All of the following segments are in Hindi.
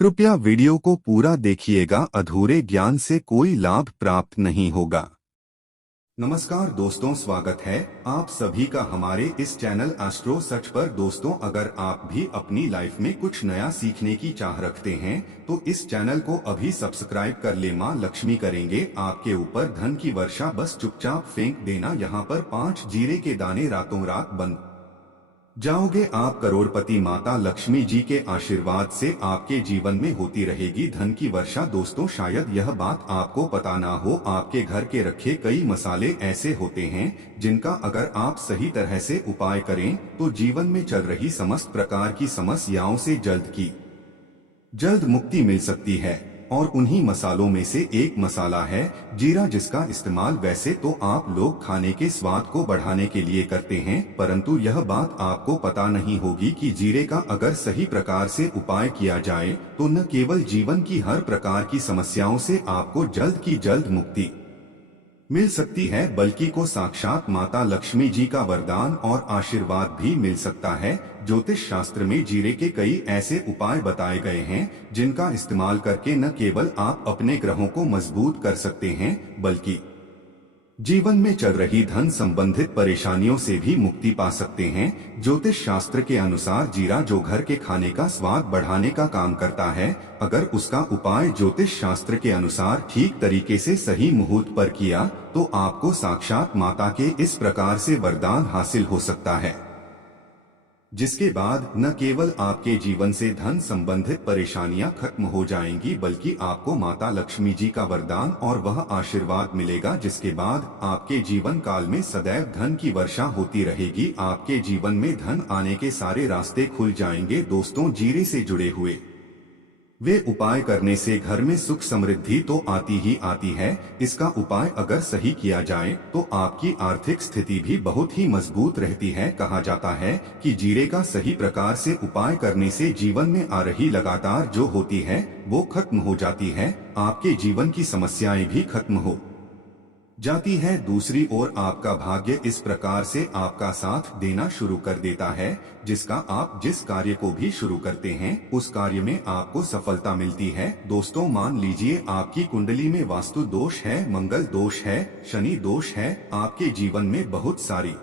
कृपया वीडियो को पूरा देखिएगा, अधूरे ज्ञान से कोई लाभ प्राप्त नहीं होगा। नमस्कार दोस्तों, स्वागत है आप सभी का हमारे इस चैनल एस्ट्रो सच पर। दोस्तों, अगर आप भी अपनी लाइफ में कुछ नया सीखने की चाह रखते हैं तो इस चैनल को अभी सब्सक्राइब कर ले। माँ लक्ष्मी करेंगे आपके ऊपर धन की वर्षा, बस चुपचाप फेंक देना यहाँ पर 5 जीरे के दाने, रातों रात बंद जाओगे आप करोड़पति। माता लक्ष्मी जी के आशीर्वाद से आपके जीवन में होती रहेगी धन की वर्षा। दोस्तों, शायद यह बात आपको पता ना हो, आपके घर के रखे कई मसाले ऐसे होते हैं जिनका अगर आप सही तरह से उपाय करें तो जीवन में चल रही समस्त प्रकार की समस्याओं से जल्द मुक्ति मिल सकती है। और उन्हीं मसालों में से एक मसाला है जीरा, जिसका इस्तेमाल वैसे तो आप लोग खाने के स्वाद को बढ़ाने के लिए करते हैं, परंतु यह बात आपको पता नहीं होगी कि जीरे का अगर सही प्रकार से उपाय किया जाए तो न केवल जीवन की हर प्रकार की समस्याओं से आपको जल्द की जल्द मुक्ति मिल सकती है, बल्कि को साक्षात माता लक्ष्मी जी का वरदान और आशीर्वाद भी मिल सकता है। ज्योतिष शास्त्र में जीरे के कई ऐसे उपाय बताए गए हैं जिनका इस्तेमाल करके न केवल आप अपने ग्रहों को मजबूत कर सकते हैं, बल्कि जीवन में चल रही धन संबंधित परेशानियों से भी मुक्ति पा सकते हैं। ज्योतिष शास्त्र के अनुसार जीरा जो घर के खाने का स्वाद बढ़ाने का काम करता है, अगर उसका उपाय ज्योतिष शास्त्र के अनुसार ठीक तरीके से सही मुहूर्त पर किया तो आपको साक्षात माता के इस प्रकार से वरदान हासिल हो सकता है, जिसके बाद न केवल आपके जीवन से धन संबंधित परेशानियां खत्म हो जाएंगी, बल्कि आपको माता लक्ष्मी जी का वरदान और वह आशीर्वाद मिलेगा, जिसके बाद आपके जीवन काल में सदैव धन की वर्षा होती रहेगी। आपके जीवन में धन आने के सारे रास्ते खुल जाएंगे। दोस्तों, जीरे से जुड़े हुए वे उपाय करने से घर में सुख समृद्धि तो आती ही आती है, इसका उपाय अगर सही किया जाए तो आपकी आर्थिक स्थिति भी बहुत ही मजबूत रहती है। कहा जाता है कि जीरे का सही प्रकार से उपाय करने से जीवन में आ रही लगातार जो होती है वो खत्म हो जाती है, आपके जीवन की समस्याएं भी खत्म हो जाती है। दूसरी ओर आपका भाग्य इस प्रकार से आपका साथ देना शुरू कर देता है, जिसका आप जिस कार्य को भी शुरू करते हैं उस कार्य में आपको सफलता मिलती है। दोस्तों, मान लीजिए आपकी कुंडली में वास्तु दोष है, मंगल दोष है, शनि दोष है, आपके जीवन में बहुत सारी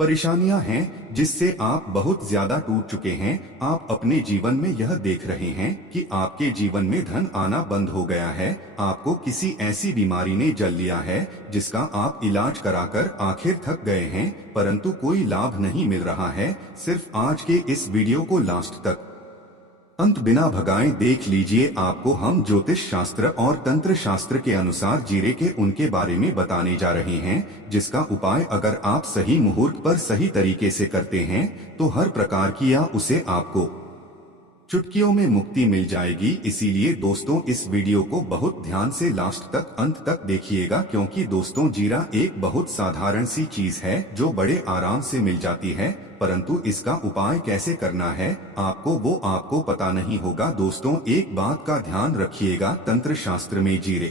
परेशानियां हैं जिससे आप बहुत ज्यादा टूट चुके हैं। आप अपने जीवन में यह देख रहे हैं कि आपके जीवन में धन आना बंद हो गया है, आपको किसी ऐसी बीमारी ने जल लिया है जिसका आप इलाज कराकर आखिर थक गए हैं, परंतु कोई लाभ नहीं मिल रहा है। सिर्फ आज के इस वीडियो को लास्ट तक अंत बिना भगाए देख लीजिए, आपको हम ज्योतिष शास्त्र और तंत्र शास्त्र के अनुसार जीरे के उनके बारे में बताने जा रहे हैं, जिसका उपाय अगर आप सही मुहूर्त पर सही तरीके से करते हैं तो हर प्रकार की या उसे आपको चुटकियों में मुक्ति मिल जाएगी। इसीलिए दोस्तों, इस वीडियो को बहुत ध्यान से लास्ट तक अंत तक देखिएगा, क्योंकि दोस्तों जीरा एक बहुत साधारण सी चीज है जो बड़े आराम से मिल जाती है, परंतु इसका उपाय कैसे करना है आपको पता नहीं होगा। दोस्तों, एक बात का ध्यान रखिएगा, तंत्र शास्त्र में जीरे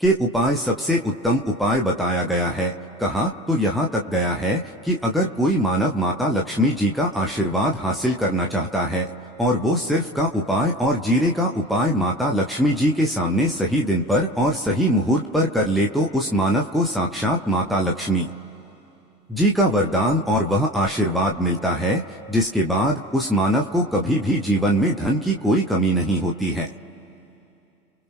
के उपाय सबसे उत्तम उपाय बताया गया है। कहा तो यहाँ तक गया है कि अगर कोई मानव माता लक्ष्मी जी का आशीर्वाद हासिल करना चाहता है और वो सिर्फ का उपाय और जीरे का उपाय माता लक्ष्मी जी के सामने सही दिन पर और सही मुहूर्त पर कर ले तो उस मानव को साक्षात माता लक्ष्मी जी का वरदान और वह आशीर्वाद मिलता है, जिसके बाद उस मानव को कभी भी जीवन में धन की कोई कमी नहीं होती है।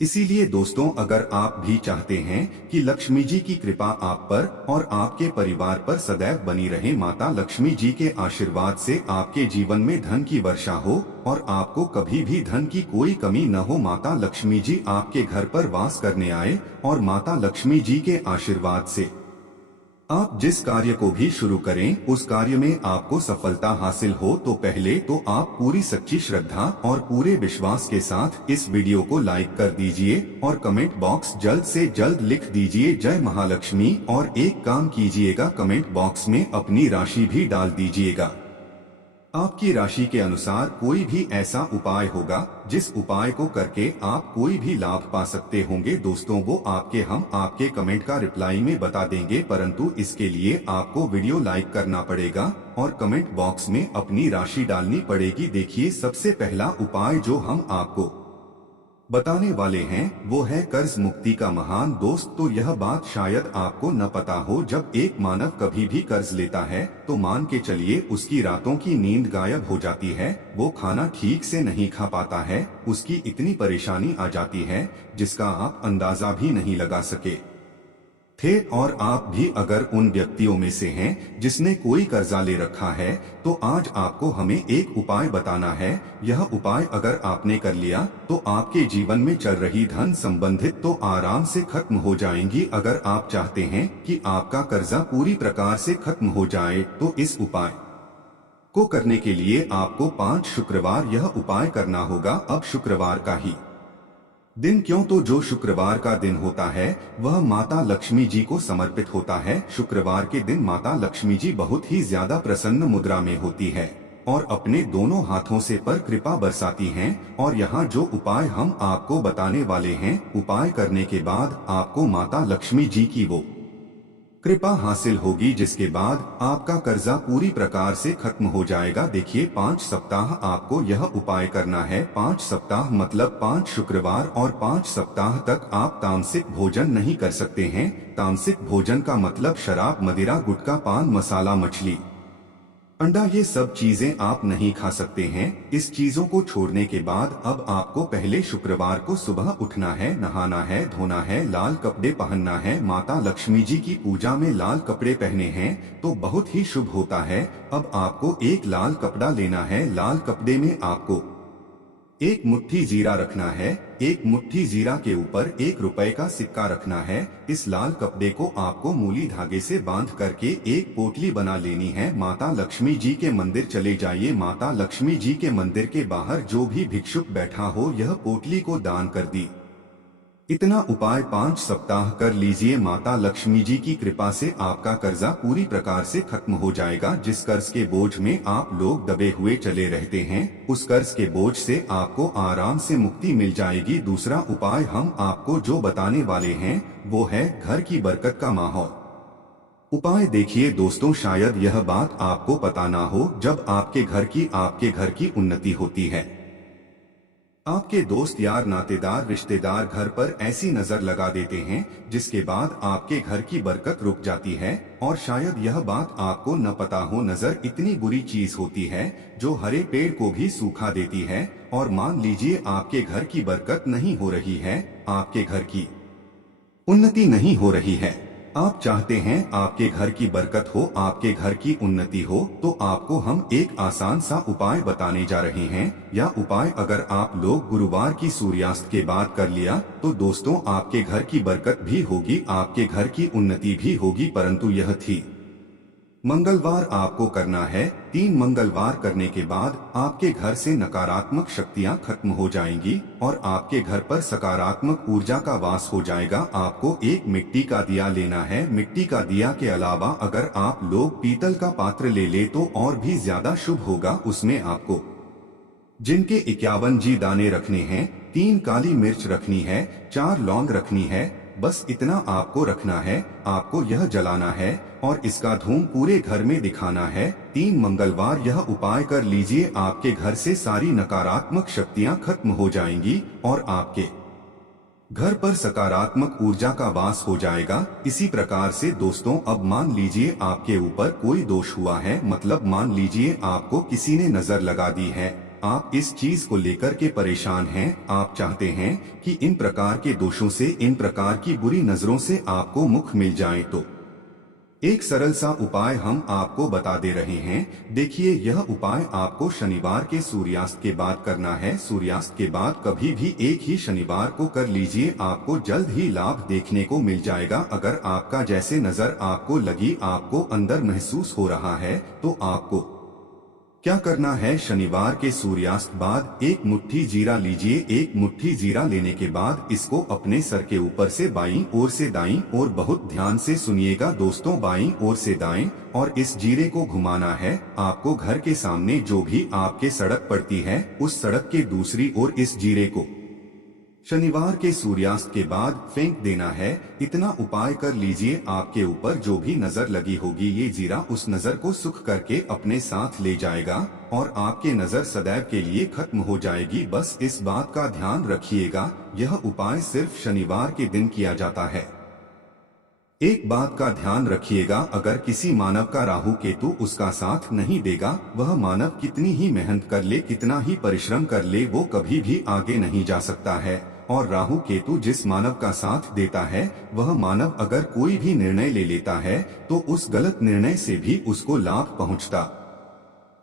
इसीलिए दोस्तों, अगर आप भी चाहते हैं कि लक्ष्मी जी की कृपा आप पर और आपके परिवार पर सदैव बनी रहे, माता लक्ष्मी जी के आशीर्वाद से आपके जीवन में धन की वर्षा हो और आपको कभी भी धन की कोई कमी न हो, माता लक्ष्मी जी आपके घर पर वास करने आए और माता लक्ष्मी जी के आशीर्वाद से आप जिस कार्य को भी शुरू करें उस कार्य में आपको सफलता हासिल हो, तो पहले तो आप पूरी सच्ची श्रद्धा और पूरे विश्वास के साथ इस वीडियो को लाइक कर दीजिए और कमेंट बॉक्स जल्द से जल्द लिख दीजिए जय महालक्ष्मी। और एक काम कीजिएगा, कमेंट बॉक्स में अपनी राशि भी डाल दीजिएगा। आपकी राशि के अनुसार कोई भी ऐसा उपाय होगा जिस उपाय को करके आप कोई भी लाभ पा सकते होंगे दोस्तों, वो हम आपके कमेंट का रिप्लाई में बता देंगे, परंतु इसके लिए आपको वीडियो लाइक करना पड़ेगा और कमेंट बॉक्स में अपनी राशि डालनी पड़ेगी। देखिए, सबसे पहला उपाय जो हम आपको बताने वाले हैं वो है कर्ज मुक्ति का महान दोस्त। तो यह बात शायद आपको न पता हो, जब एक मानव कभी भी कर्ज लेता है तो मान के चलिए उसकी रातों की नींद गायब हो जाती है, वो खाना ठीक से नहीं खा पाता है, उसकी इतनी परेशानी आ जाती है जिसका आप अंदाजा भी नहीं लगा सके थे। और आप भी अगर उन व्यक्तियों में से हैं जिसने कोई कर्जा ले रखा है, तो आज आपको हमें एक उपाय बताना है। यह उपाय अगर आपने कर लिया तो आपके जीवन में चल रही धन संबंधित तो आराम से खत्म हो जाएंगी। अगर आप चाहते हैं कि आपका कर्जा पूरी प्रकार से खत्म हो जाए तो इस उपाय को करने के लिए आपको 5 शुक्रवार यह उपाय करना होगा। अब शुक्रवार का ही दिन क्यों, तो जो शुक्रवार का दिन होता है वह माता लक्ष्मी जी को समर्पित होता है। शुक्रवार के दिन माता लक्ष्मी जी बहुत ही ज्यादा प्रसन्न मुद्रा में होती है और अपने दोनों हाथों से पर कृपा बरसाती हैं। और यहाँ जो उपाय हम आपको बताने वाले हैं, उपाय करने के बाद आपको माता लक्ष्मी जी की वो कृपा हासिल होगी, जिसके बाद आपका कर्जा पूरी प्रकार से खत्म हो जाएगा। देखिए, 5 सप्ताह आपको यह उपाय करना है। 5 सप्ताह मतलब 5 शुक्रवार और 5 सप्ताह तक आप तामसिक भोजन नहीं कर सकते हैं। तामसिक भोजन का मतलब शराब, मदिरा, गुटखा, पान मसाला, मछली, अंडा, ये सब चीजें आप नहीं खा सकते हैं। इस चीजों को छोड़ने के बाद अब आपको पहले शुक्रवार को सुबह उठना है, नहाना है, धोना है, लाल कपड़े पहनना है, माता लक्ष्मी जी की पूजा में लाल कपड़े पहने हैं तो बहुत ही शुभ होता है। अब आपको एक लाल कपड़ा लेना है, लाल कपड़े में आपको एक मुट्ठी जीरा रखना है, एक मुट्ठी जीरा के ऊपर 1 रुपए का सिक्का रखना है। इस लाल कपड़े को आपको मूली धागे से बांध करके एक पोटली बना लेनी है। माता लक्ष्मी जी के मंदिर चले जाइए, माता लक्ष्मी जी के मंदिर के बाहर जो भी भिक्षुक बैठा हो यह पोटली को दान कर दी। इतना उपाय 5 सप्ताह कर लीजिए, माता लक्ष्मी जी की कृपा से आपका कर्जा पूरी प्रकार से खत्म हो जाएगा। जिस कर्ज के बोझ में आप लोग दबे हुए चले रहते हैं, उस कर्ज के बोझ से आपको आराम से मुक्ति मिल जाएगी। दूसरा उपाय हम आपको जो बताने वाले हैं वो है घर की बरकत का माहौल उपाय। देखिए दोस्तों, शायद यह बात आपको पता ना हो, जब आपके घर की उन्नति होती है, आपके दोस्त, यार, नातेदार, रिश्तेदार घर पर ऐसी नजर लगा देते हैं जिसके बाद आपके घर की बरकत रुक जाती है। और शायद यह बात आपको न पता हो, नजर इतनी बुरी चीज होती है जो हरे पेड़ को भी सूखा देती है। और मान लीजिए आपके घर की बरकत नहीं हो रही है, आपके घर की उन्नति नहीं हो रही है, आप चाहते हैं आपके घर की बरकत हो, आपके घर की उन्नति हो, तो आपको हम एक आसान सा उपाय बताने जा रहे हैं। यह उपाय अगर आप लोग गुरुवार की सूर्यास्त के बाद कर लिया तो दोस्तों आपके घर की बरकत भी होगी, आपके घर की उन्नति भी होगी। परंतु यह थी मंगलवार आपको करना है। 3 मंगलवार करने के बाद आपके घर से नकारात्मक शक्तियां खत्म हो जाएंगी और आपके घर पर सकारात्मक ऊर्जा का वास हो जाएगा। आपको एक मिट्टी का दिया लेना है। मिट्टी का दिया के अलावा अगर आप लोग पीतल का पात्र ले तो और भी ज्यादा शुभ होगा। उसमें आपको जिनके 51 जी दाने रखने हैं, 3 काली मिर्च रखनी है, 4 लौंग रखनी है, बस इतना आपको रखना है। आपको यह जलाना है और इसका धूम पूरे घर में दिखाना है। 3 मंगलवार यह उपाय कर लीजिए, आपके घर से सारी नकारात्मक शक्तियां खत्म हो जाएंगी और आपके घर पर सकारात्मक ऊर्जा का वास हो जाएगा। इसी प्रकार से दोस्तों, अब मान लीजिए आपके ऊपर कोई दोष हुआ है, मतलब मान लीजिए आपको किसी ने नजर लगा दी है, आप इस चीज को लेकर के परेशान हैं, आप चाहते हैं कि इन प्रकार के दोषों से, इन प्रकार की बुरी नजरों से आपको मुक्त मिल जाए, तो एक सरल सा उपाय हम आपको बता दे रहे हैं। देखिए, यह उपाय आपको शनिवार के सूर्यास्त के बाद करना है। सूर्यास्त के बाद कभी भी एक ही शनिवार को कर लीजिए, आपको जल्द ही लाभ देखने को मिल जाएगा। अगर आपका जैसे नजर आपको लगी, आपको अंदर महसूस हो रहा है, तो आपको क्या करना है? शनिवार के सूर्यास्त बाद एक मुट्ठी जीरा लीजिए। एक मुट्ठी जीरा लेने के बाद इसको अपने सर के ऊपर से बाईं ओर से दाईं ओर, बहुत ध्यान से सुनिएगा दोस्तों, बाईं ओर से दाएं, और इस जीरे को घुमाना है। आपको घर के सामने जो भी आपके सड़क पड़ती है उस सड़क के दूसरी ओर इस जीरे को शनिवार के सूर्यास्त के बाद फेंक देना है। इतना उपाय कर लीजिए, आपके ऊपर जो भी नजर लगी होगी ये जीरा उस नजर को सुख करके अपने साथ ले जाएगा और आपके नजर सदैव के लिए खत्म हो जाएगी। बस इस बात का ध्यान रखिएगा, यह उपाय सिर्फ शनिवार के दिन किया जाता है। एक बात का ध्यान रखिएगा, अगर किसी मानव का राहु केतु उसका साथ नहीं देगा, वह मानव कितनी ही मेहनत कर ले, कितना ही परिश्रम कर ले, वो कभी भी आगे नहीं जा सकता है। और राहु केतु जिस मानव का साथ देता है वह मानव अगर कोई भी निर्णय ले लेता है तो उस गलत निर्णय से भी उसको लाभ पहुंचता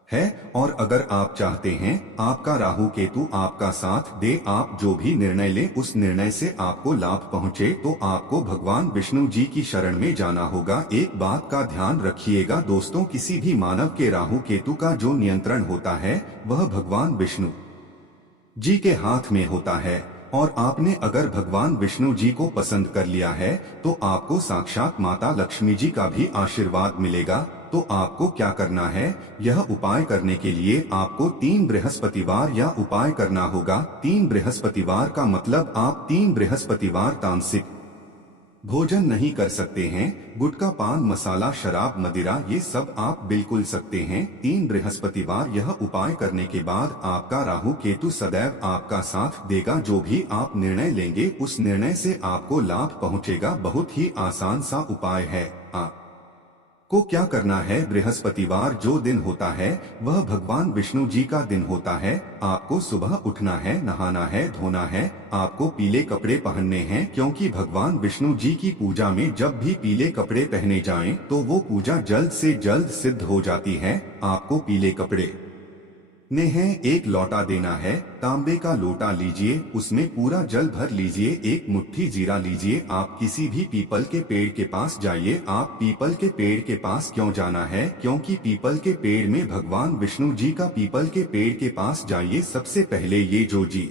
है। और अगर आप चाहते हैं आपका राहु केतु आपका साथ दे, आप जो भी निर्णय ले उस निर्णय से आपको लाभ पहुंचे, तो आपको भगवान विष्णु जी की शरण में जाना होगा। एक बात का ध्यान रखिएगा दोस्तों, किसी भी मानव के राहु केतु का जो नियंत्रण होता है वह भगवान विष्णु जी के हाथ में होता है। और आपने अगर भगवान विष्णु जी को पसंद कर लिया है तो आपको साक्षात माता लक्ष्मी जी का भी आशीर्वाद मिलेगा। तो आपको क्या करना है? यह उपाय करने के लिए आपको 3 बृहस्पतिवार यह उपाय करना होगा। 3 बृहस्पतिवार का मतलब आप 3 बृहस्पतिवार तामसिक भोजन नहीं कर सकते हैं। गुटखा, पान मसाला, शराब, मदिरा ये सब आप बिल्कुल सकते हैं। 3 बृहस्पतिवार यह उपाय करने के बाद आपका राहु केतु सदैव आपका साथ देगा। जो भी आप निर्णय लेंगे उस निर्णय से आपको लाभ पहुंचेगा। बहुत ही आसान सा उपाय है। को क्या करना है? बृहस्पतिवार जो दिन होता है वह भगवान विष्णु जी का दिन होता है। आपको सुबह उठना है, नहाना है, धोना है, आपको पीले कपड़े पहनने हैं, क्योंकि भगवान विष्णु जी की पूजा में जब भी पीले कपड़े पहने जाएं तो वो पूजा जल्द से जल्द सिद्ध हो जाती है। आपको पीले कपड़े ने है, एक लोटा देना है, तांबे का लोटा लीजिए, उसमें पूरा जल भर लीजिए, एक मुट्ठी जीरा लीजिए। आप किसी भी पीपल के पेड़ के पास जाइए। आप पीपल के पेड़ के पास क्यों जाना है? क्योंकि पीपल के पेड़ में भगवान विष्णु जी का पीपल के पेड़ के पास जाइए। सबसे पहले ये जो जी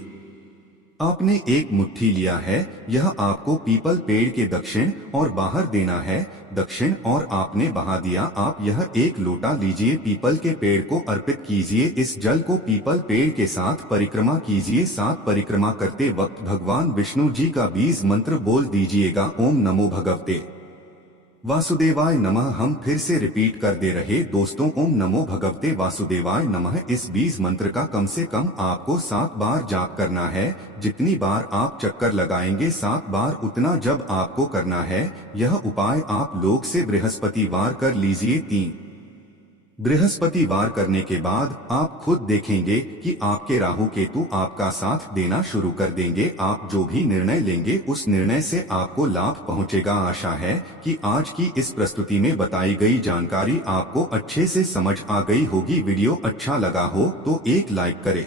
आपने एक मुट्ठी लिया है यह आपको पीपल पेड़ के दक्षिण और बाहर देना है। दक्षिण और आपने बहा दिया। आप यह एक लोटा लीजिए, पीपल के पेड़ को अर्पित कीजिए। इस जल को पीपल पेड़ के साथ परिक्रमा कीजिए। साथ परिक्रमा करते वक्त भगवान विष्णु जी का बीज मंत्र बोल दीजिएगा, ओम नमो भगवते वासुदेवाय नमः। हम फिर से रिपीट कर दे रहे दोस्तों, ओम नमो भगवते वासुदेवाय नमः। इस बीज मंत्र का कम से कम आपको 7 बार जाप करना है। जितनी बार आप चक्कर लगाएंगे 7 बार उतना जब आपको करना है। यह उपाय आप लोग से बृहस्पतिवार कर लीजिए। 3 बृहस्पतिवार करने के बाद आप खुद देखेंगे कि आपके राहु केतु आपका साथ देना शुरू कर देंगे। आप जो भी निर्णय लेंगे उस निर्णय से आपको लाभ पहुंचेगा। आशा है कि आज की इस प्रस्तुति में बताई गई जानकारी आपको अच्छे से समझ आ गई होगी। वीडियो अच्छा लगा हो तो एक लाइक करें।